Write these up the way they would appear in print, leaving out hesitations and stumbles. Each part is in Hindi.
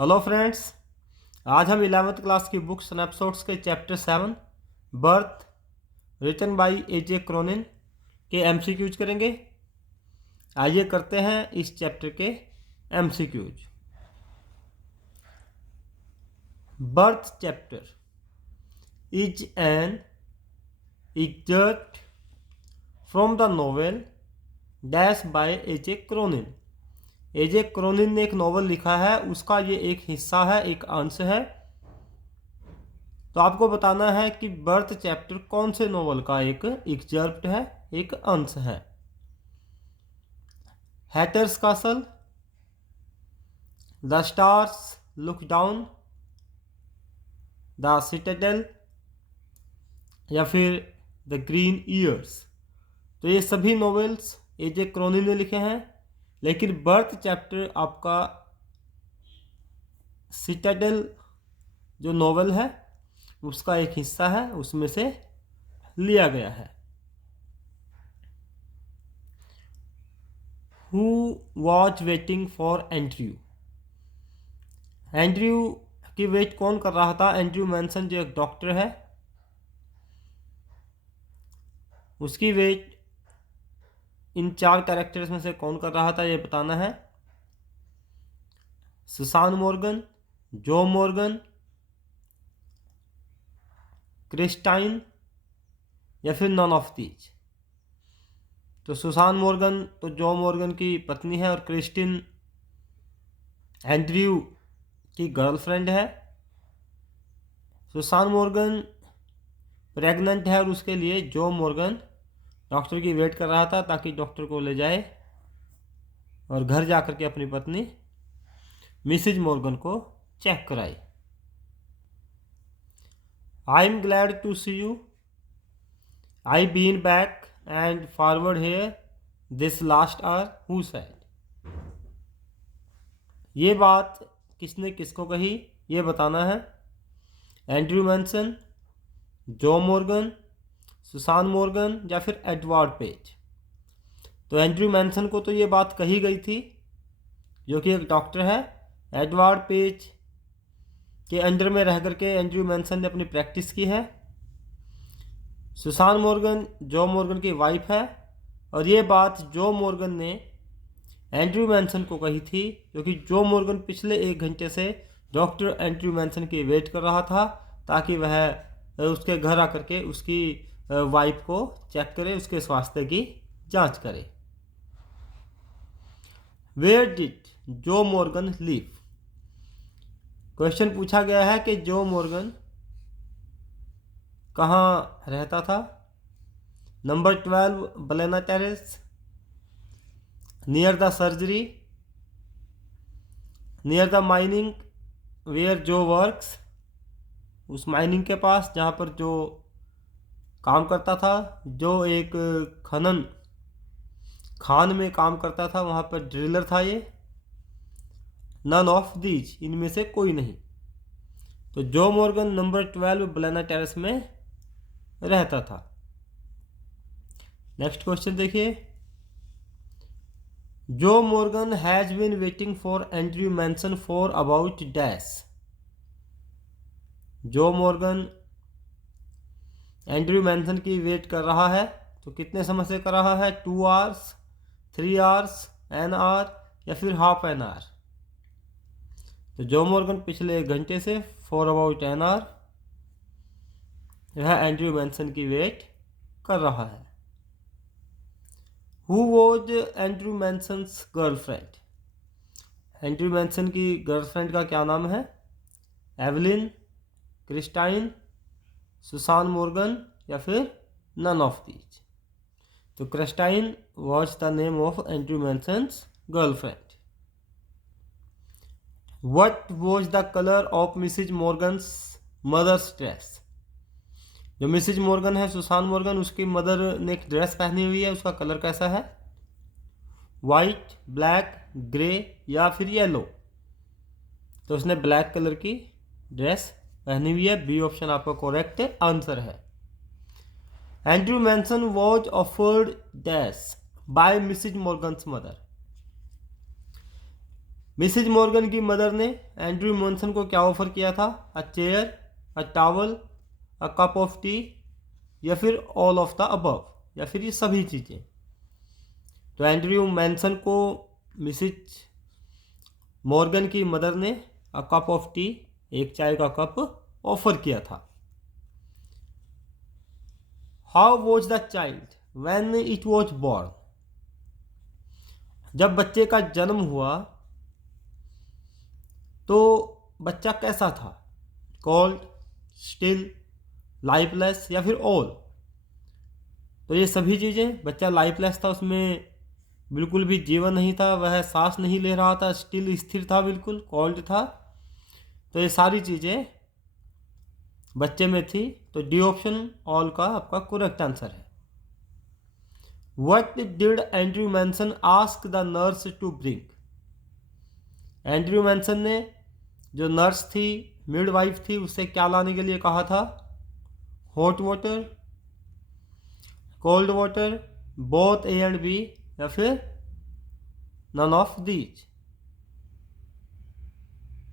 हेलो फ्रेंड्स, आज हम 11th क्लास की बुक स्नैपशॉट्स के chapter 7 birth written by AJ Cronin के एमसीक्यूज करेंगे। आइए करते हैं इस चैप्टर के MCQs. Birth chapter is an excerpt from the novel dash by AJ Cronin. AJ Cronin ने एक नॉवल लिखा है, उसका ये एक हिस्सा है, एक अंश है। तो आपको बताना है कि बर्थ चैप्टर कौन से नॉवल का एक एक्सजर्प्ट है, एक अंश है। Haters castle, the stars look down, the Citadel या फिर द ग्रीन ईयर्स। तो ये सभी नॉवेल्स एजे क्रोनिन ने लिखे हैं, लेकिन बर्थ चैप्टर आपका सिटाडेल जो नॉवेल है उसका एक हिस्सा है, उसमें से लिया गया है। Who was waiting for Andrew. Andrew की वेट कौन कर रहा था? एंड्रयू मैनसन जो एक डॉक्टर है, उसकी वेट इन 4 कैरेक्टर्स में से कौन कर रहा था, ये बताना है। सुसान मॉर्गन, जो मॉर्गन, क्रिस्टाइन या फिर नॉन ऑफ दीज। तो सुसान मॉर्गन तो जो मॉर्गन की पत्नी है और क्रिस्टिन एंड्रयू की गर्लफ्रेंड है। सुसान मॉर्गन प्रेग्नेंट है और उसके लिए जो मॉर्गन डॉक्टर की वेट कर रहा था ताकि डॉक्टर को ले जाए और घर जाकर के अपनी पत्नी मिसिज मॉर्गन को चेक कराए। I am glad to see you, I been back and forward here this last hour, who said. ये बात किसने किसको कही, ये बताना है। Andrew Manson, Joe Morgan, Susan Morgan या फिर एडवर्ड पेज। तो एंड्रयू मैनसन को तो ये बात कही गई थी, जो कि एक डॉक्टर है। एडवर्ड पेज के अंडर में रह करके एंड्रयू मैनसन ने अपनी प्रैक्टिस की है। सुसान मॉर्गन जो मॉर्गन की वाइफ है, और ये बात जो मॉर्गन ने एंड्रयू मैनसन को कही थी, क्योंकि जो मॉर्गन पिछले 1 घंटे से डॉक्टर एंड्रयू मैनसन की वेट कर रहा था ताकि वह उसके घर आकर के उसकी वाइफ को चेक करे, उसके स्वास्थ्य की जांच करे। Where did Joe Morgan live. Question पूछा गया है कि जो मॉर्गन कहाँ रहता था। Number 12 Balena terrace, near the surgery, near the mining where Joe works, उस माइनिंग के पास जहाँ पर जो काम करता था, जो एक खान में काम करता था, वहाँ पर ड्रिलर था ये। नन ऑफ दीज, इनमें से कोई नहीं। तो जो मॉर्गन नंबर 12 बलेना टेरेस में रहता था। नेक्स्ट क्वेश्चन देखिए। Joe Morgan has been waiting for Andrew Manson for about dash. Joe Morgan Andrew Manson की वेट कर रहा है, तो कितने समय से कर रहा है? 2 आवर्स, 3 आवर्स, एन आवर या फिर हाफ एन आवर। तो जो मॉर्गन पिछले 1 घंटे से फॉर अबाउट एन आवर यह एंड्रयू मैनसन की वेट कर रहा है। Who was Andrew Manson's girlfriend. Andrew Manson की गर्लफ्रेंड का क्या नाम है? एवलिन, क्रिस्टाइन, सुसान मॉर्गन या फिर नन ऑफ दीज। तो Christine was the name of Andrew Manson's girlfriend. What was the colour of Mrs Morgan's mother's dress. जो मिसिज मॉर्गन है, सुसान मॉर्गन, उसकी मदर ने एक ड्रेस पहनी हुई है, उसका कलर कैसा है? वाइट, ब्लैक, ग्रे या फिर येलो। तो उसने ब्लैक कलर की ड्रेस पहनी हुई है। बी ऑप्शन आपका करेक्ट आंसर है। Andrew Manson was offered dash by Mrs Morgan's mother. Mrs Morgan की मदर ने एंड्रयू मॉनसन को क्या ऑफर किया था? A chair, a towel, a cup of tea, या फिर ऑल ऑफ द अबव, या फिर ये सभी चीज़ें। तो एंड्रयू मॉनसन को मिसिज मॉर्गन की मदर ने अ कप ऑफ टी, एक चाय का कप ऑफर किया था। How was the child when it was born? जब बच्चे का जन्म हुआ तो बच्चा कैसा था? कोल्ड, स्टिल, लाइफलेस, या फिर ऑल? तो ये सभी चीज़ें, बच्चा लाइफलेस था, उसमें बिल्कुल भी जीवन नहीं था, वह सांस नहीं ले रहा था, स्टिल स्थिर था, बिल्कुल कोल्ड था। तो ये सारी चीज़ें बच्चे में थी। तो डी ऑप्शन ऑल का आपका करेक्ट आंसर है। What did Andrew Manson ask the nurse to bring? Andrew Manson ने जो नर्स थी, मिडवाइफ थी, उससे क्या लाने के लिए कहा था? Hot water, cold water, both A and B, या फिर नन ऑफ दीज?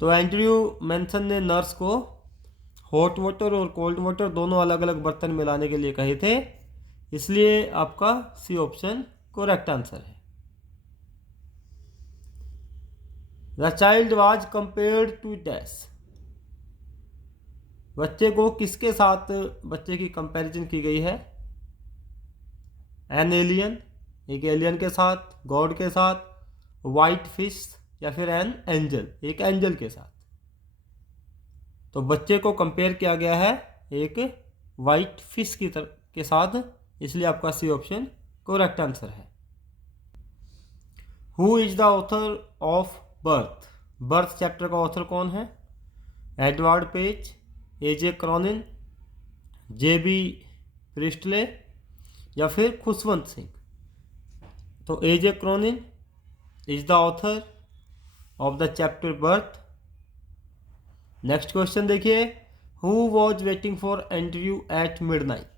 तो एंड्रयू मैनसन ने नर्स को हॉट वाटर और कोल्ड वाटर दोनों अलग अलग बर्तन में लाने के लिए कहे थे, इसलिए आपका सी ऑप्शन करेक्ट आंसर है। The child was compared to dash? बच्चे को किसके साथ बच्चे की कंपैरिजन की गई है? एन एलियन, एक एलियन के साथ, गॉड के साथ, वाइट फिश, या फिर एन एंजल, एक एंजल के साथ। तो बच्चे को कंपेयर किया गया है एक वाइट फिश के साथ, इसलिए आपका सी ऑप्शन करेक्ट आंसर है। Who is the author of Birth? Birth chapter का ऑथर कौन है? Edward Page, AJ Cronin, JB Priestley, या फिर खुशवंत सिंह? तो AJ Cronin is the author of the chapter Birth. Next question देखिए, who was waiting for Andrew at midnight?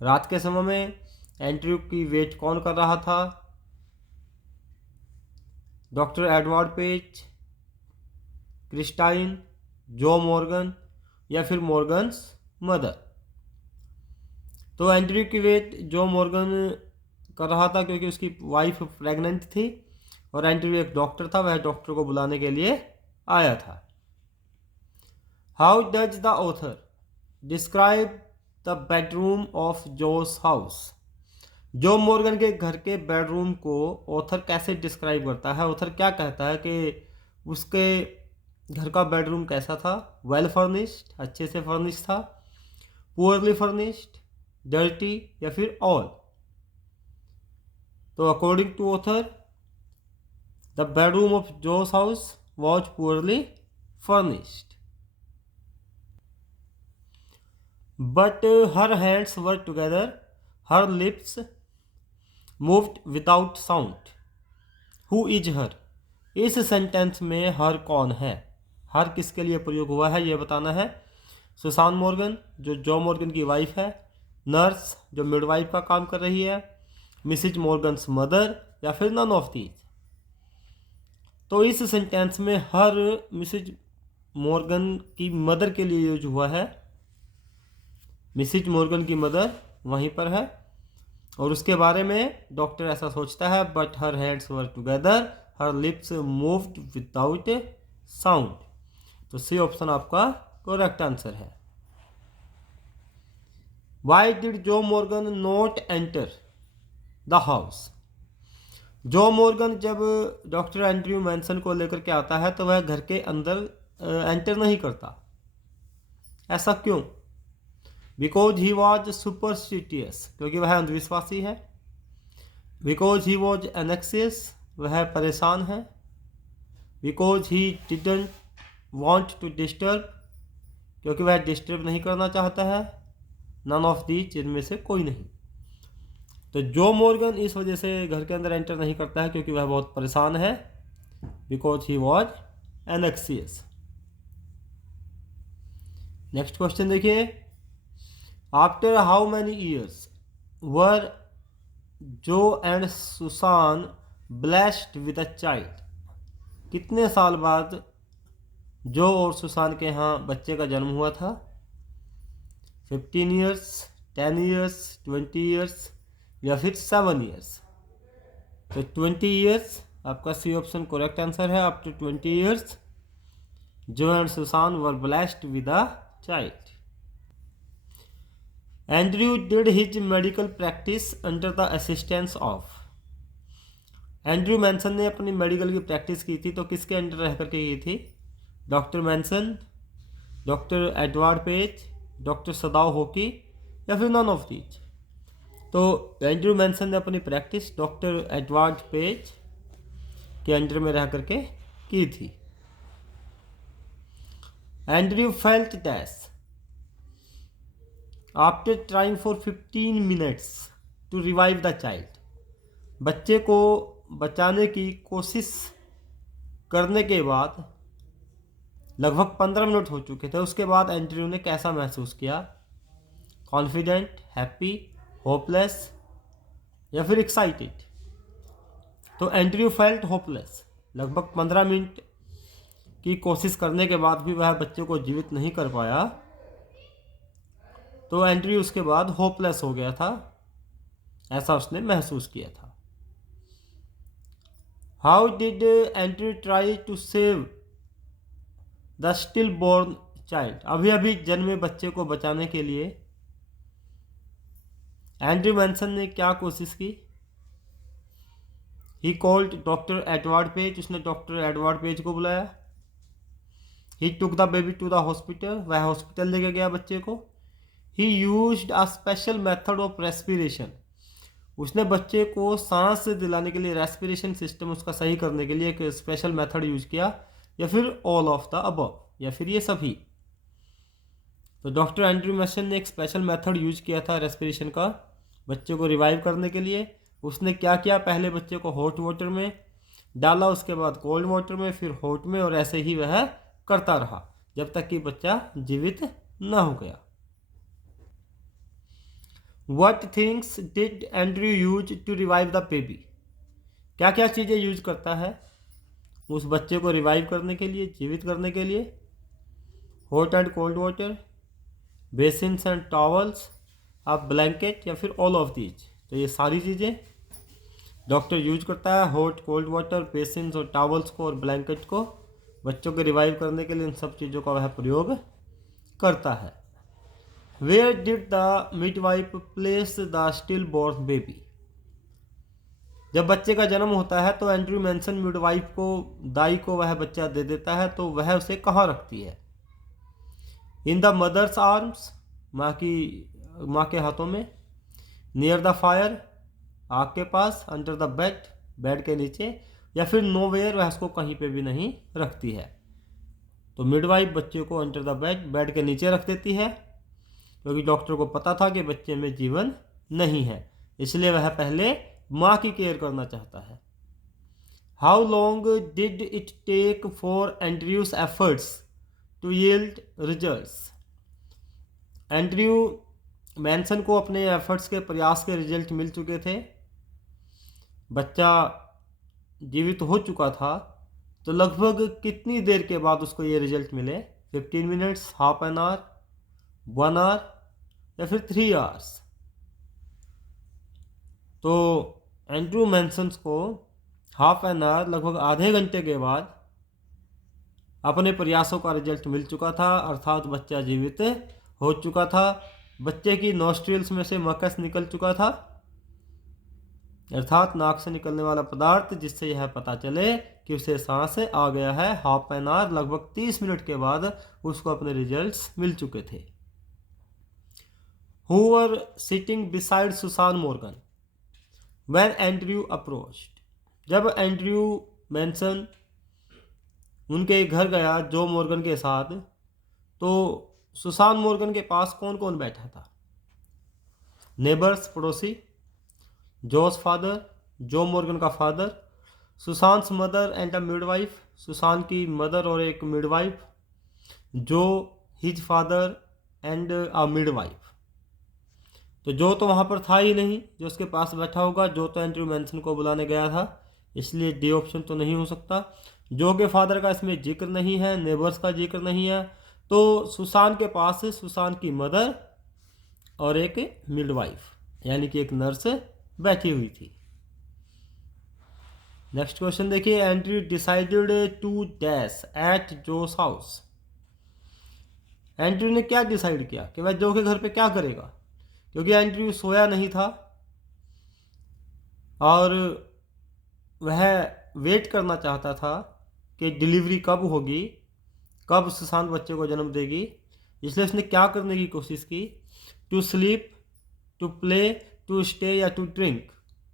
रात के समय में एंड्रयू की वेट कौन कर रहा था? डॉक्टर एडवर्ड पेज, क्रिस्टाइन, जो मॉर्गन, या फिर मॉर्गन्स मदर? तो एंड्रयू की वेट जो मॉर्गन कर रहा था, क्योंकि उसकी वाइफ प्रेग्नेंट थी और एंड्रयू एक डॉक्टर था, वह डॉक्टर को बुलाने के लिए आया था। How does the author describe the bedroom of Joe's house? Joe Morgan के घर के बेडरूम को ऑथर कैसे डिस्क्राइब करता है? ऑथर क्या कहता है कि उसके घर का बेडरूम कैसा था? वेल फर्निश्ड, अच्छे से फर्निश था, पुअरली फर्निश्ड, डर्टी, या फिर ऑल? तो according to author, the bedroom of Joe's house was poorly furnished, but her hands were together, her lips moved without sound. Who is her? इस सेंटेंस में हर कौन है? हर किसके लिए प्रयोग हुआ है ये बताना है। सुसान मॉर्गन जो जो मॉर्गन की वाइफ है, नर्स जो मिडवाइफ का काम कर रही है, मिसिज मॉर्गन्स मदर, या फिर नन ऑफ दीज? तो इस सेंटेंस में हर मिसिज मॉर्गन की मदर के लिए यूज हुआ है। मिसिज मॉर्गन की मदर वहीं पर है और उसके बारे में डॉक्टर ऐसा सोचता है, but her hands were together, her lips moved without sound. तो सी ऑप्शन आपका करेक्ट आंसर है। Why did Joe Morgan not enter the house? Joe Morgan जब डॉक्टर एंड्रयू मैनसन को लेकर के आता है तो वह घर के अंदर एंटर नहीं करता, ऐसा क्यों? बिकॉज ही वॉज सुपरस्टिटियस, क्योंकि वह अंधविश्वासी है। बिकॉज ही वॉज एनेक्सियस, वह परेशान है। Because he didn't want to disturb, क्योंकि वह डिस्टर्ब नहीं करना चाहता है। नन ऑफ दीज, इनमें से कोई नहीं। तो जो मॉर्गन इस वजह से घर के अंदर एंटर नहीं करता है क्योंकि वह बहुत परेशान है, because he was एनेक्सियस। Next question देखिए, आफ्टर हाउ मैनी ईयर्स वर जो and Susan blessed with a child? कितने साल बाद जो और सुसान के यहाँ बच्चे का जन्म हुआ था? 15 ईयर्स, 10 ईयर्स, 20 ईयर्स या फिर 7 ईयर्स? तो 20 ईयर्स आपका सी ऑप्शन करेक्ट आंसर है। आफ्टर 20 ईयर्स जो and Susan were blessed with a child. Andrew did his medical practice under the assistance of. Andrew Manson ने अपनी मेडिकल की प्रैक्टिस की थी तो किसके अंडर रह करके की थी? Doctor Manson, doctor Edward Page, doctor सदाव हॉकी या फिर नन ऑफ दीज? तो एंड्रयू मैनसन ने अपनी प्रैक्टिस डॉक्टर एडवर्ड पेज के अंडर में रह करके की थी। Andrew felt that after trying for 15 minutes to revive the child. बच्चे को बचाने की कोशिश करने के बाद लगभग 15 मिनट हो चुके थे, उसके बाद एंड्रयू ने कैसा महसूस किया? कॉन्फिडेंट, हैप्पी, होपलेस या फिर एक्साइटेड? तो एंड्रयू फेल्ट होपलेस। लगभग 15 मिनट की कोशिश करने के बाद भी वह बच्चे को जीवित नहीं कर पाया, तो एंड्रयू उसके बाद होपलेस हो गया था, ऐसा उसने महसूस किया था। How did Andrew try to save the stillborn child. अभी अभी जन्मे बच्चे को बचाने के लिए एंड्रयू मैनसन ने क्या कोशिश की? He called doctor Edward Page. उसने डॉक्टर एडवर्ड पेज को बुलाया। He took the baby to the hospital. वह हॉस्पिटल लेके गया बच्चे को। He used a special method of respiration. उसने बच्चे को सांस दिलाने के लिए, रेस्पिरेशन सिस्टम उसका सही करने के लिए एक स्पेशल मेथड यूज किया, या फिर ऑल ऑफ द अबव, या फिर ये सभी? तो डॉक्टर एंड्रयू मैनसन ने एक स्पेशल मेथड यूज किया था रेस्पिरेशन का बच्चे को रिवाइव करने के लिए। उसने क्या किया? पहले बच्चे को हॉट वाटर में डाला, उसके बाद कोल्ड वाटर में, फिर हॉट में, और ऐसे ही वह करता रहा जब तक कि बच्चा जीवित न हो गया। What things did Andrew use to revive the baby? क्या क्या चीज़ें यूज करता है उस बच्चे को रिवाइव करने के लिए, जीवित करने के लिए? Hot and cold water, basins and towels, a blanket, या फिर ऑल ऑफ दीज? तो ये सारी चीज़ें डॉक्टर यूज करता है, हॉट, कोल्ड वाटर, बेसिन्स और टॉवल्स को और ब्लैंकेट को बच्चों को रिवाइव करने के लिए। इन सब चीज़ों का वह प्रयोग करता है। Where did the midwife place the stillborn baby? जब बच्चे का जन्म होता है तो एंड्रयू मैनसन मिडवाइफ को, दाई को वह बच्चा दे देता है, तो वह उसे कहाँ रखती है? इन द मदर्स आर्म्स, माँ के हाथों में। नियर द फायर, आग के पास। अंडर द बेड, बेड के नीचे। या फिर नोवेयर, वह उसको कहीं पे भी नहीं रखती है। तो मिडवाइफ बच्चे को अंडर द बेड, बेड के नीचे रख देती है, क्योंकि डॉक्टर को पता था कि बच्चे में जीवन नहीं है, इसलिए वह पहले माँ की केयर करना चाहता है। How long did it take for Andrew's efforts to yield results? Andrew Manson को अपने एफर्ट्स के, प्रयास के रिजल्ट मिल चुके थे, बच्चा जीवित हो चुका था, तो लगभग कितनी देर के बाद उसको ये रिजल्ट मिले? 15 minutes, half an hour, 1 hour या फिर 3 आवर्स? तो एंड्रयू मैनसन को हाफ एन आवर, लगभग आधे घंटे के बाद अपने प्रयासों का रिजल्ट मिल चुका था, अर्थात बच्चा जीवित हो चुका था। बच्चे की नॉस्ट्रिल्स में से मकस निकल चुका था, अर्थात नाक से निकलने वाला पदार्थ, जिससे यह पता चले कि उसे सांस आ गया है। हाफ एन आवर, लगभग 30 मिनट के बाद उसको अपने रिजल्ट्स मिल चुके थे। Who were sitting beside Susan Morgan when Andrew approached? जब एंड्रयू मैनसन उनके घर गया जो मॉर्गन के साथ, तो सुसान मॉर्गन के पास कौन कौन बैठा था? नेबर्स, पड़ोसी, जोस फादर, जो मॉर्गन का father, Susan mother and a midwife, Susan की मदर और एक मिडवाइफ, जो his father and a midwife. तो जो तो वहाँ पर था ही नहीं जो उसके पास बैठा होगा, जो तो एंड्रयू मैनसन को बुलाने गया था, इसलिए डी ऑप्शन तो नहीं हो सकता। जो के फादर का इसमें जिक्र नहीं है, नेबर्स का जिक्र नहीं है। तो सुसान के पास सुसान की मदर और एक मिडवाइफ यानी कि एक नर्स बैठी हुई थी। नेक्स्ट क्वेश्चन देखिए, Andrew decided to dash at Joe's house. Andrew ने क्या डिसाइड किया कि वह जो के घर पे क्या करेगा, क्योंकि एंड्रयू सोया नहीं था और वह वेट करना चाहता था कि डिलीवरी कब होगी, कब सुशांत बच्चे को जन्म देगी। इसलिए उसने क्या करने की कोशिश की, to sleep, to play, to stay या टू ड्रिंक।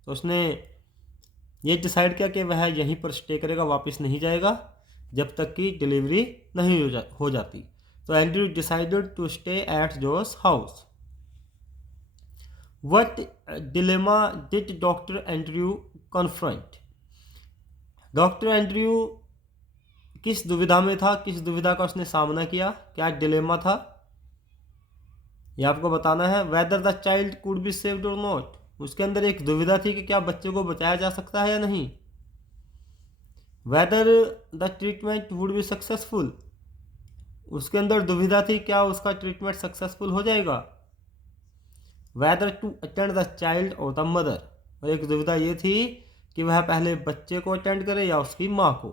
तो उसने ये डिसाइड किया कि वह यहीं पर स्टे करेगा, वापस नहीं जाएगा जब तक कि डिलीवरी नहीं हो जाती। तो Andrew decided to stay at Joe's house. What dilemma did Dr. Andrew confront? Doctor Andrew किस दुविधा में था, किस दुविधा का उसने सामना किया, क्या डिलेमा था, यह आपको बताना है। Whether the child could be saved और नॉट, उसके अंदर एक दुविधा थी कि क्या बच्चे को बचाया जा सकता है या नहीं। Whether the treatment would be successful, उसके अंदर दुविधा थी क्या उसका ट्रीटमेंट सक्सेसफुल हो जाएगा। Whether to attend the child और द मदर, और एक दुविधा ये थी कि वह पहले बच्चे को अटेंड करे या उसकी माँ को,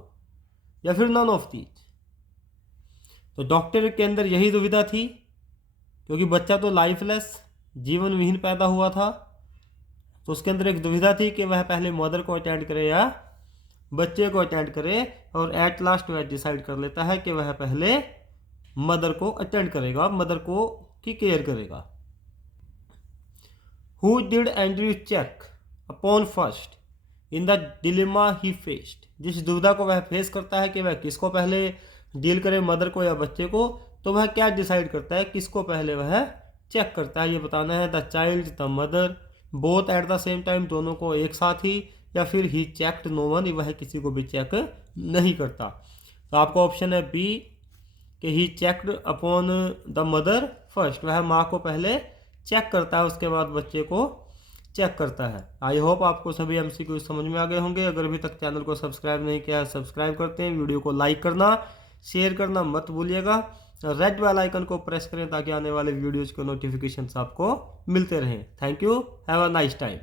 या फिर नन ऑफ दीज। तो डॉक्टर के अंदर यही दुविधा थी, क्योंकि बच्चा तो लाइफलेस जीवन विहीन पैदा हुआ था। तो उसके अंदर एक दुविधा थी कि वह पहले मदर को अटेंड करे या बच्चे को अटेंड करे, और एट लास्ट वह डिसाइड कर लेता है कि वह पहले मदर को अटेंड करेगा, मदर को की केयर करेगा। Who did Andrew check upon first in the dilemma he faced? जिस दुविधा को वह फेस करता है कि वह किसको पहले डील करे, मदर को या बच्चे को, तो वह क्या डिसाइड करता है, किसको पहले वह चेक करता है, ये बताना है। The child, the mother, both at the same time, दोनों को एक साथ ही, या फिर ही चेक्ड नो वन, वह किसी को भी चेक नहीं करता। तो आपका ऑप्शन है बी कि he checked upon the mother first, वह माँ को पहले चेक करता है, उसके बाद बच्चे को चेक करता है। आई होप आपको सभी एमसीक्यू समझ में आ गए होंगे। अगर अभी तक चैनल को सब्सक्राइब नहीं किया है, सब्सक्राइब करते हैं, वीडियो को लाइक करना, शेयर करना मत भूलिएगा। रेड बेल आइकन को प्रेस करें ताकि आने वाले वीडियोज़ के नोटिफिकेशन आपको मिलते रहें। Thank you, have a nice time.